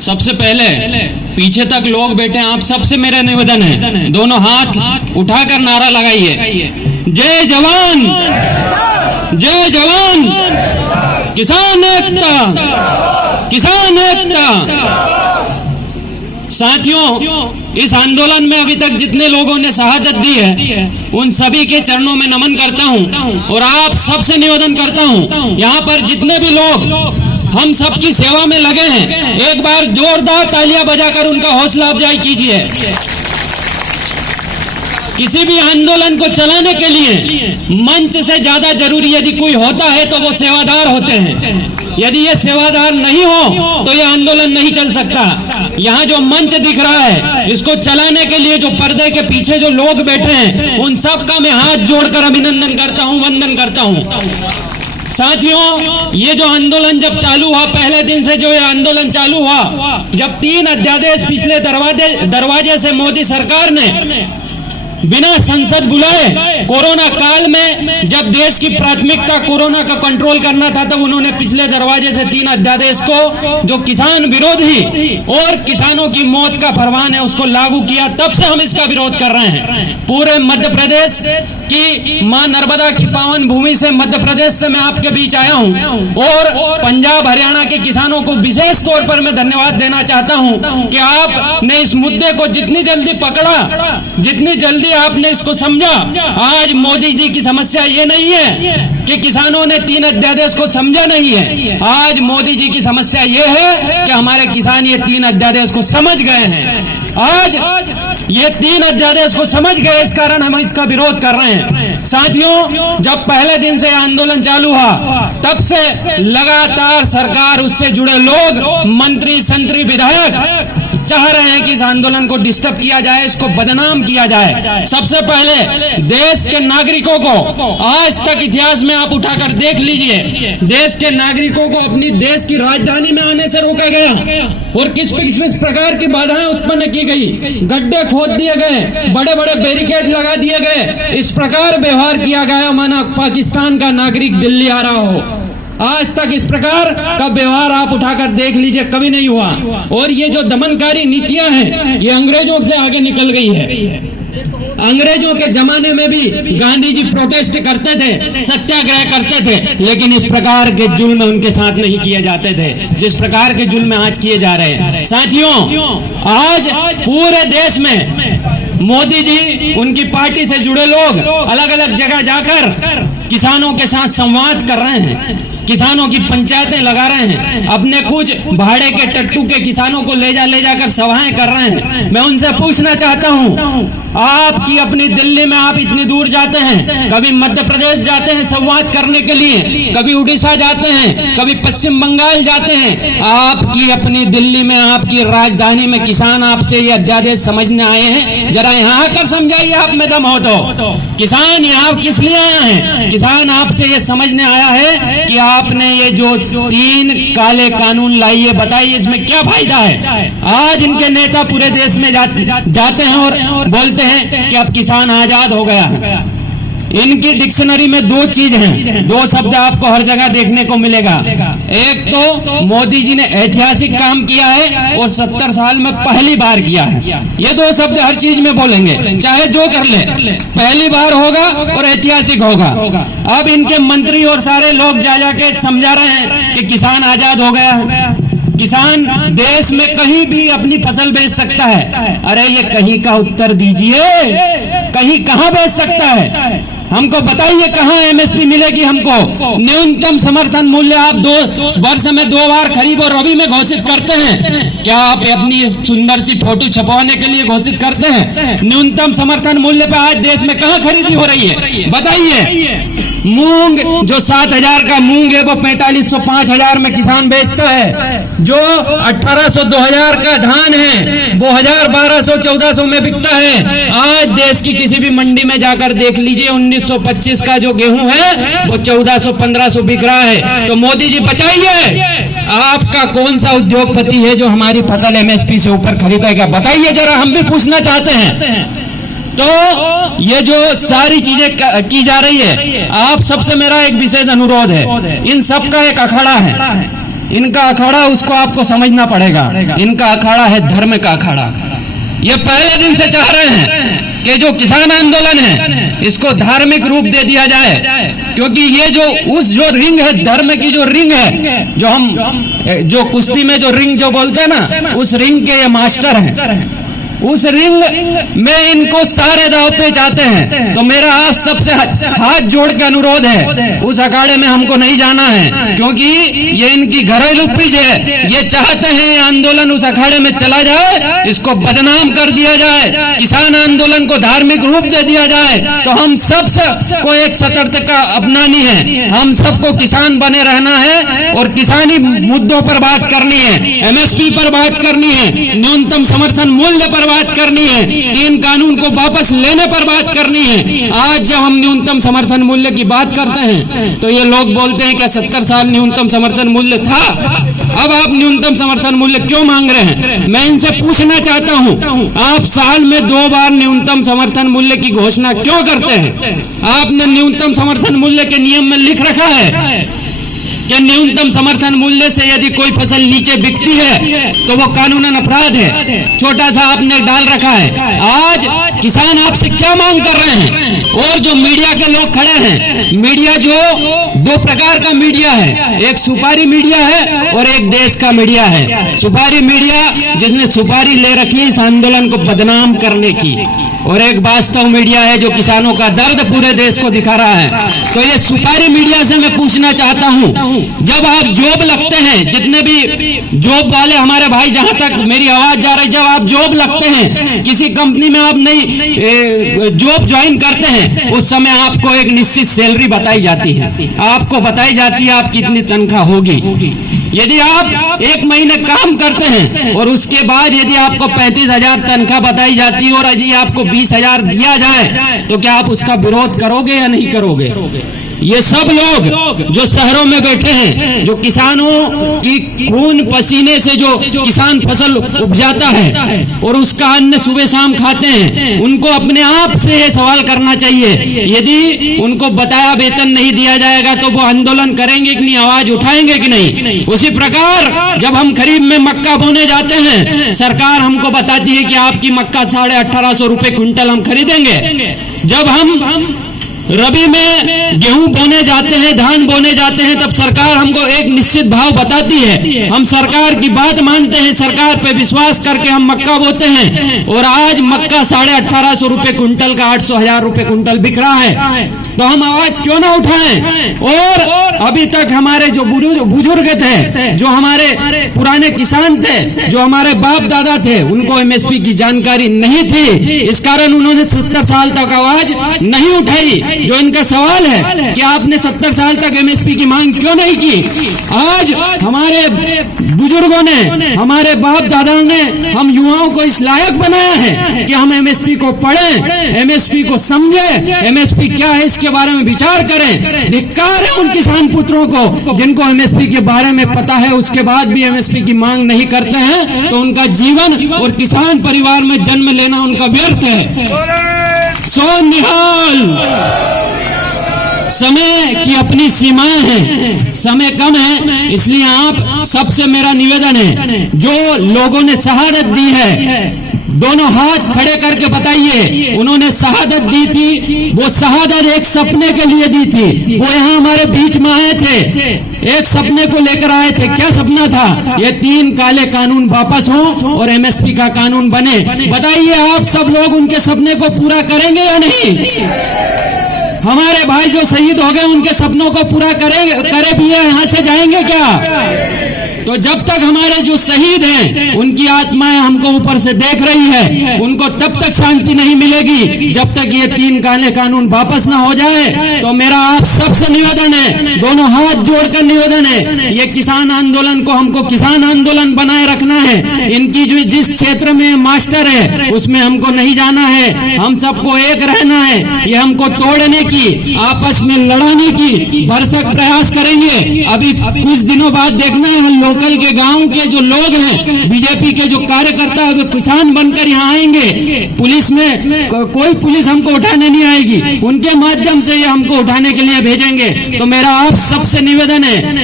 सबसे पहले पीछे तक लोग बैठे हैं, आप सबसे मेरा निवेदन है, दोनों हाथ उठाकर नारा लगाइए, जय जवान, जय जवान, किसान एकता, किसान एकता। साथियों, इस आंदोलन में अभी तक जितने लोगों ने शहादत दी है, उन सभी के चरणों में नमन करता हूं और आप सबसे निवेदन करता हूं, यहाँ पर जितने भी लोग हम सबकी सेवा में लगे हैं, एक बार जोरदार तालियां बजाकर उनका हौसला अफजाई कीजिए। किसी भी आंदोलन को चलाने के लिए मंच से ज्यादा जरूरी यदि कोई होता है तो वो सेवादार होते हैं। यदि ये सेवादार नहीं हो तो ये आंदोलन नहीं चल सकता। यहाँ जो मंच दिख रहा है, इसको चलाने के लिए जो पर्दे के पीछे जो लोग बैठे हैं, उन सब का मैं हाथ जोड़कर अभिनंदन करता हूँ, वंदन करता हूँ। साथियों, ये जो आंदोलन जब चालू हुआ, पहले दिन से जो ये आंदोलन चालू हुआ, जब 3 अध्यादेश पिछले दरवाजे से मोदी सरकार ने बिना संसद बुलाए कोरोना काल में, जब देश की प्राथमिकता कोरोना का कंट्रोल करना था, तब उन्होंने पिछले दरवाजे से 3 अध्यादेश को, जो किसान विरोधी और किसानों की मौत का फरमान है, उसको लागू किया। तब से हम इसका विरोध कर रहे हैं। पूरे मध्य प्रदेश की मां नर्मदा की पावन भूमि से, मध्य प्रदेश से मैं आपके बीच आया हूं और पंजाब हरियाणा के किसानों को विशेष तौर पर मैं धन्यवाद देना चाहता हूं कि आपने इस मुद्दे को जितनी जल्दी पकड़ा, जितनी जल्दी आपने इसको समझा। आज मोदी जी की समस्या ये नहीं है कि किसानों ने 3 अध्यादेश को समझा नहीं है, आज मोदी जी की समस्या ये है कि हमारे किसान ये 3 अध्यादेश को समझ गए हैं। आज ये 3 अध्यादेश को समझ गए, इस कारण हम इसका विरोध कर रहे हैं। साथियों, जब पहले दिन से आंदोलन चालू हुआ, तब से लगातार सरकार, उससे जुड़े लोग, मंत्री, संतरी, विधायक चाह रहे हैं कि इस आंदोलन को डिस्टर्ब किया जाए, इसको बदनाम किया जाए। सबसे पहले देश के नागरिकों को, आज तक इतिहास में आप उठाकर देख लीजिए, देश के नागरिकों को अपनी देश की राजधानी में आने से रोका गया और किस प्रकार की बाधाएं उत्पन्न की गई, गड्ढे खोद दिए गए, बड़े बड़े बैरिकेड लगा दिए गए, इस प्रकार व्यवहार किया गया माना पाकिस्तान का नागरिक दिल्ली आ रहा हो। आज तक इस प्रकार का व्यवहार आप उठाकर देख लीजिए, कभी नहीं हुआ। और ये जो दमनकारी नीतियां हैं, ये अंग्रेजों से आगे निकल गई है। अंग्रेजों के जमाने में भी गांधी जी प्रोटेस्ट करते थे, सत्याग्रह करते थे, लेकिन इस प्रकार के जुल्म उनके साथ नहीं किए जाते थे जिस प्रकार के जुल्म आज किए जा रहे हैं। साथियों, आज पूरे देश में मोदी जी, उनकी पार्टी से जुड़े लोग अलग अलग जगह जाकर किसानों के साथ संवाद कर रहे हैं, किसानों की पंचायतें लगा रहे हैं, अपने कुछ भाड़े के टट्टू के किसानों को ले जाकर सभाएं कर रहे हैं। मैं उनसे पूछना चाहता हूं, आपकी अपनी दिल्ली में आप इतनी दूर जाते हैं, कभी मध्य प्रदेश जाते हैं संवाद करने के लिए, कभी उड़ीसा जाते हैं, कभी पश्चिम बंगाल जाते हैं, आपकी अपनी दिल्ली में, आपकी राजधानी में किसान आपसे ये अध्यादेश समझने आए हैं? जरा यहाँ आकर समझाइए, आप में दम हो तो। किसान यहाँ किस लिए आया है? किसान आपसे ये समझने आया है कि आपने ये जो 3 काले कानून लाई है, बताइए इसमें क्या फायदा है। आज इनके नेता पूरे देश में जाते हैं और बोलते हैं कि अब किसान आजाद हो गया है। इनकी डिक्शनरी में 2 चीज हैं, 2 शब्द आपको हर जगह देखने को मिलेगा। एक तो मोदी जी ने ऐतिहासिक काम किया है और 70 साल में पहली बार किया है। ये 2 शब्द हर चीज में बोलेंगे, चाहे जो कर ले, पहली बार होगा और ऐतिहासिक होगा। अब इनके मंत्री और सारे लोग जाके समझा रहे हैं कि किसान आजाद हो गया है, किसान देश में कहीं भी अपनी फसल बेच सकता है। अरे ये कहीं का उत्तर दीजिए, कहीं कहाँ बेच सकता है? हमको बताइए कहाँ एमएसपी मिलेगी हमको? न्यूनतम समर्थन मूल्य आप 2 वर्ष में 2 बार खरीफ और रबी में घोषित करते हैं। क्या आप अपनी सुंदर सी फोटो छपवाने के लिए घोषित करते हैं? न्यूनतम समर्थन मूल्य पे आज देश में कहाँ खरीदी हो रही है? बताइए। मूंग जो 7,000 का मूंग है वो 4500 5,000 में किसान बेचता है। जो 1800 2000 का धान है वो 1000 1200 1400 में बिकता है। आज देश की किसी भी मंडी में जाकर देख लीजिए, 1925 का जो गेहूं है वो 1400 1500 बिक रहा है। तो मोदी जी बचाइए, आपका कौन सा उद्योगपति है जो हमारी फसल एमएसपी से ऊपर खरीदेगा? बताइए जरा, हम भी पूछना चाहते हैं। तो ये जो सारी चीजें की जा रही है, आप सबसे मेरा एक विशेष अनुरोध है, इन सब का एक अखाड़ा है। इनका अखाड़ा उसको आपको समझना पड़ेगा। इनका अखाड़ा है धर्म का अखाड़ा। ये पहले दिन से चाह रहे हैं कि जो किसान आंदोलन है इसको धार्मिक रूप दे दिया जाए, क्योंकि ये जो रिंग है, धर्म की जो रिंग है, जो कुश्ती में जो रिंग जो बोलते हैं ना, उस रिंग के ये मास्टर हैं। उस रिंग में इनको सारे दाव पे जाते हैं। तो मेरा आप सबसे हाथ जोड़ के अनुरोध है, उस अखाड़े में हमको नहीं जाना है, क्योंकि ये इनकी घरेलू पिच है। ये चाहते हैं ये आंदोलन उस अखाड़े में चला जाए, इसको बदनाम कर दिया जाए, किसान आंदोलन को धार्मिक रूप दे दिया जाए। तो हम सब को एक सतर्कता अपनानी है। हम सबको किसान बने रहना है और किसानी मुद्दों पर बात करनी है, MSP पर बात करनी है, न्यूनतम समर्थन मूल्य पर बात करनी है, 3 कानून को वापस लेने पर बात करनी है। आज जब हम न्यूनतम समर्थन मूल्य की बात करते हैं तो ये लोग बोलते हैं कि 70 साल न्यूनतम समर्थन मूल्य था, अब आप न्यूनतम समर्थन मूल्य क्यों मांग रहे हैं? मैं इनसे पूछना चाहता हूं, आप साल में 2 बार न्यूनतम समर्थन मूल्य की घोषणा क्यों करते हैं? आपने न्यूनतम समर्थन मूल्य के नियम में लिख रखा है कि न्यूनतम समर्थन मूल्य से यदि कोई फसल नीचे बिकती है तो वो कानूनन अपराध है। छोटा सा आपने डाल रखा है। आज किसान आपसे क्या मांग कर रहे हैं? और जो मीडिया के लोग खड़े हैं, मीडिया जो 2 प्रकार का मीडिया है, एक सुपारी मीडिया है और एक देश का मीडिया है। सुपारी मीडिया जिसने सुपारी ले रखी है इस आंदोलन को बदनाम करने की, और एक वास्तव मीडिया है जो किसानों का दर्द पूरे देश को दिखा रहा है। तो ये सुपारी मीडिया से मैं पूछना चाहता हूं, जब आप जॉब लगते हैं, जितने भी जॉब वाले हमारे भाई, जहां तक मेरी आवाज जा रही, जब आप जॉब लगते हैं, किसी कंपनी में आप नई जॉब ज्वाइन करते हैं, उस समय आपको एक निश्चित सैलरी बताई जाती है, आपको बताई जाती है आप कितनी तनख्वाह होगी। यदि आप 1 महीने काम करते हैं और उसके बाद यदि आपको 35,000 तनख्वाह बताई जाती है और यदि आपको 20,000 दिया जाए तो क्या आप उसका विरोध करोगे या नहीं करोगे? ये सब लोग जो शहरों में बैठे हैं, जो किसानों की खून पसीने से जो किसान फसल उपजाता है और उसका अन्न सुबह शाम खाते हैं, उनको अपने आप से ये सवाल करना चाहिए, यदि उनको बताया वेतन नहीं दिया जाएगा तो वो आंदोलन करेंगे कि नहीं, आवाज उठाएंगे कि नहीं? उसी प्रकार जब हम खरीफ में मक्का बोने जाते हैं, सरकार हमको बताती है कि आपकी मक्का 1850 रुपए क्विंटल हम खरीदेंगे। जब हम रबी में गेहूं बोने जाते हैं, धान बोने जाते हैं, तब सरकार हमको एक निश्चित भाव बताती है। हम सरकार की बात मानते हैं, सरकार पे विश्वास करके हम मक्का बोते हैं, और आज मक्का 1850 रुपए क्विंटल का 800,000 रुपए क्विंटल बिक रहा है। तो हम आवाज क्यों ना उठाएं? और अभी तक हमारे जो बुजुर्ग थे, जो हमारे पुराने किसान थे, जो हमारे बाप दादा थे, उनको MSP की जानकारी नहीं थी, इस कारण उन्होंने 70 साल तक आवाज नहीं उठाई। जो इनका सवाल है कि आपने 70 साल तक MSP की मांग क्यों नहीं की? आज हमारे बुजुर्गों ने, हमारे बाप दादाओं ने हम युवाओं को इस लायक बनाया है कि हम MSP को पढ़ें, MSP को समझें, MSP क्या है इसके बारे में विचार करें। धिक्कार है उन किसान पुत्रों को जिनको MSP के बारे में पता है, उसके बाद भी MSP की मांग नहीं करते हैं, तो उनका जीवन और किसान परिवार में जन्म लेना उनका व्यर्थ है। सो निहाल, समय की अपनी सीमाएं हैं, समय कम है, इसलिए आप सबसे मेरा निवेदन है, जो लोगों ने शहादत दी है, दोनों हाथ खड़े करके बताइए, उन्होंने शहादत दी थी, वो शहादत एक सपने के लिए दी थी। वो यहाँ हमारे बीच में आए थे, एक सपने को लेकर आए थे। क्या सपना था? ये 3 काले कानून वापस हों और MSP का कानून बने। बताइए आप सब लोग उनके सपने को पूरा करेंगे या नहीं? हमारे भाई जो शहीद हो गए उनके सपनों को पूरा करे भी है, यहाँ से जाएंगे क्या? तो जब तक हमारे जो शहीद हैं उनकी आत्माएं हमको ऊपर से देख रही है, उनको तब तक शांति नहीं मिलेगी जब तक ये 3 काले कानून वापस ना हो जाए। तो मेरा आप सबसे निवेदन है, दोनों हाथ जोड़कर निवेदन है, ये किसान आंदोलन को हमको किसान आंदोलन बनाए रखना है। इनकी जो जिस क्षेत्र में मास्टर है उसमें हमको नहीं जाना है, हम सबको एक रहना है। ये हमको तोड़ने की, आपस में लड़ाने की भरसक प्रयास करेंगे। अभी कुछ दिनों बाद देखना है, लोकल के गांव के जो लोग हैं, बीजेपी के जो कार्यकर्ता है, वो किसान बनकर यहाँ आएंगे। पुलिस में कोई पुलिस हमको उठाने नहीं आएगी, उनके माध्यम से ये हमको उठाने के लिए भेजेंगे। तो मेरा आप सबसे निवेदन है,